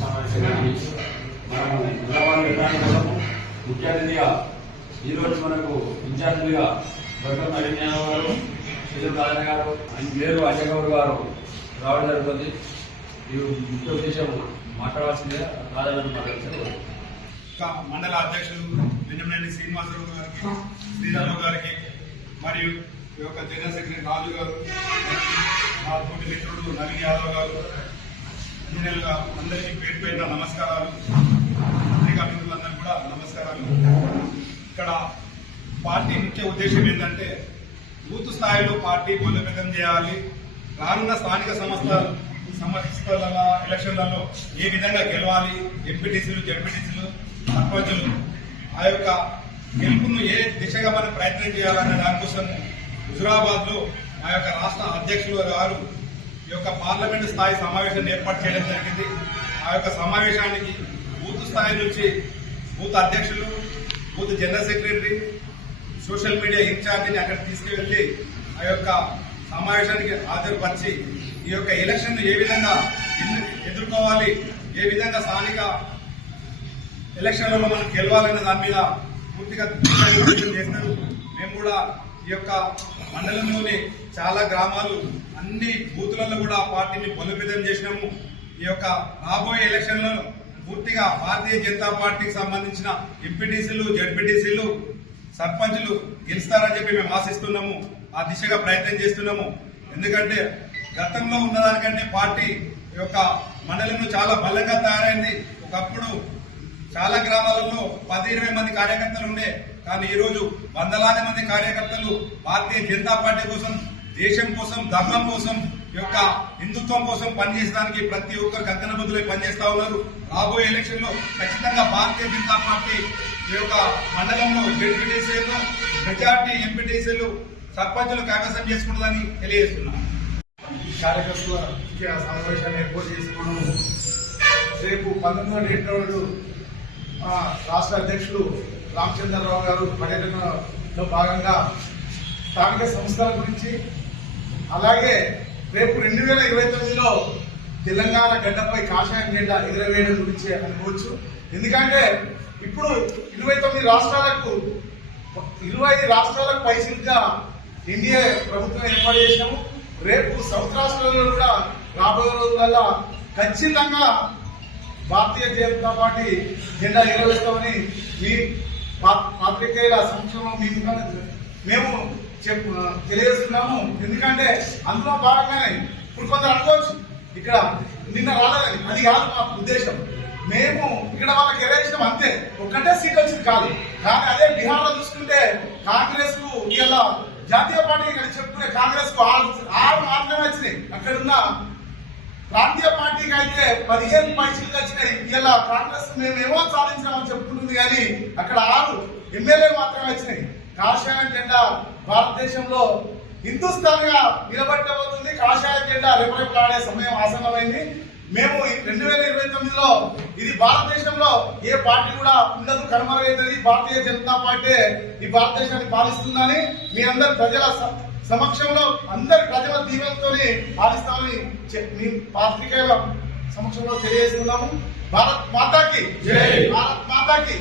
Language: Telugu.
సమావేశానికి మనము నిలవాలి ముఖ్య అతిథిగా ఈరోజు మనకు ఇన్ఛార్జిగా డాక్టర్ నవీన్ గారు రాజన్న గారు పేరు అజయ్ గౌడ్ గారు రావడం జరుగుతుంది ఈ ముఖ్య ఉద్దేశం మాట్లాడాల్సిందే ఇంకా మండల అధ్యక్షులు వెంజమనేని శ్రీనివాసరావు గారికి శ్రీరామరావు గారికి మరియు ఈ యొక్క జనరల్ సెక్రటరీ రాజు గారు మా తోటి మిత్రుడు నవీన్ యాదవ్ గారు ఇంజనీర్లుగా అందరికీ పేరు పేరున నమస్కారాలు. పత్రికా మిత్రులందరూ కూడా నమస్కారాలు. ఇక్కడ పార్టీ ముఖ్య ఉద్దేశం ఏంటంటే బూత్ స్థాయిలో పార్టీ బలోపేతం చేయాలి. రానున్న స్థానిక సంస్థ సంస్థల ఎలక్షన్లలో ఏ విధంగా గెలవాలి? ఎంపీటీసీలు జడ్పీటీసీలు సర్పంచులు ఆ యొక్క గెలుపును ఏ దిశగా మనం ప్రయత్నం చేయాలనే దానికోసం హుజురాబాద్లో మా యొక్క రాష్ట్ర అధ్యక్షులు గారు ఈ యొక్క పార్లమెంటు స్థాయి సమావేశాన్ని ఏర్పాటు చేయడం జరిగింది. ఆ యొక్క సమావేశానికి బూత్ స్థాయి నుంచి బూత్ అధ్యక్షులు booth general secretary social media ఇన్ఛార్జిని అక్కడ తీసుకువెళ్ళి ఆ యొక్క సమావేశానికి హాజరుపరిచి ఈ యొక్క ఎలక్షన్ను ఏ విధంగా ఎదుర్కోవాలి ఏ విధంగా స్థానిక ఎలక్షన్లలో మనం గెలవాలనే దాని మీద పూర్తిగా చేస్తారు మేము కూడా ఈ యొక్క మండలంలోని చాలా గ్రామాలు అన్ని బూతులలో కూడా పార్టీని బలోపేతం చేసినాము. ఈ యొక్క రాబోయే ఎలక్షన్లో పూర్తిగా భారతీయ జనతా పార్టీకి సంబంధించిన ఎంపీటీసీలు జడ్పీటీసీలు సర్పంచ్లు గెలుస్తారని చెప్పి మేము ఆశిస్తున్నాము. ఆ దిశగా ప్రయత్నం చేస్తున్నాము. ఎందుకంటే గతంలో ఉన్నదానికంటే పార్టీ ఈ యొక్క మండలంలో చాలా బలంగా తయారైంది. ఒకప్పుడు చాలా గ్రామాలలో పది ఇరవై మంది కార్యకర్తలు ఉండే కానీ ఈరోజు వందలాది మంది కార్యకర్తలు భారతీయ జనతా పార్టీ కోసం దేశం కోసం ధర్మం కోసం యొక్క హిందుత్వం కోసం పనిచేసడానికి ప్రతి ఒక్కరు కంకణ బుద్ధులై పనిచేస్తా ఉన్నారు. రాబోయే ఎలక్షన్లో ఖచ్చితంగా భారతీయ జనతా పార్టీ ఈ యొక్క మండలంలో జడ్పీటీసీలు మెజార్టీ ఎంపీటీసీలు సర్పంచులు కైవసం చేసుకుంటుందని తెలియజేస్తున్నాను కార్యకర్తల ముఖ్య సమావేశాన్ని ఏర్పాటు చేసుకున్నాము రేపు పంతొమ్మిది డేట్ నాడు రాష్ట్ర అధ్యక్షుడు రామచంద్రరావు గారు పర్యటనలో భాగంగా స్థానిక సంస్థల గురించి అలాగే రేపు రెండు వేల ఇరవై తొమ్మిదిలో తెలంగాణ గడ్డపై కాషాయం జెండా ఎగురవేయడం గురించి అనుకోవచ్చు. ఎందుకంటే ఇప్పుడు ఇరవై తొమ్మిది రాష్ట్రాలకు ఇరవై ఐదు రాష్ట్రాలకు పైసలుగా ఎన్డీఏ ప్రభుత్వం ఏర్పాటు చేసినాము. రేపు సౌత్ రాష్ట్రాల్లో కూడా రాబోయే రోజులలో ఖచ్చితంగా భారతీయ జనతా పార్టీ జెండా ఎగురవేస్తామని మీ పాత్రికేయుల సంక్షేమం మీ మేము చెప్పు తెలియజేస్తున్నాము. ఎందుకంటే అందులో భాగంగానే ఇప్పుడు కొందరు అనుకోవచ్చు ఇక్కడ నిన్న రాలేదని. అది కాదు మా ఉద్దేశం. మేము ఇక్కడ వాళ్ళకి ఎగరేసినాం అంతే. ఒక్కటే సీట్ వచ్చింది కాదు. కానీ అదే బీహార్లో చూసుకుంటే కాంగ్రెస్కు ఇలా జాతీయ పార్టీ ఇక్కడ చెప్పుకునే కాంగ్రెస్కు ఆరు ఆరు మాత్రమే వచ్చినాయి. అక్కడున్న ప్రాంతీయ పార్టీకి అయితే పదిహేను పైసలు వచ్చినాయి ఇలా కాంగ్రెస్ మేమేమో సాధించామని చెప్పుకుంటుంది కానీ అక్కడ ఆరు ఎమ్మెల్యే మాత్రమే వచ్చినాయి. కాషాయ జెండా భారతదేశంలో హిందుస్థాన్గా నిలబెట్టబోతుంది. కాషాయ జెండా రెపరెపలాడే సమయం ఆసన్నమైంది. మేము రెండు వేల ఇరవై తొమ్మిదిలో ఇది భారతదేశంలో ఏ పార్టీ కూడా ఉండదు కనుమరుగైతుంది. భారతీయ జనతా పార్టీ ఈ భారతదేశాన్ని పాలిస్తుందని మీ అందరు ప్రజల సమక్షంలో అందరి ప్రజల దీవెనతోనే పాలిస్తామని చె- మీ పాత్రికేయుల సమక్షంలో తెలియజేస్తున్నాము. భారత్ మాతాకి భారత్ మాతాకి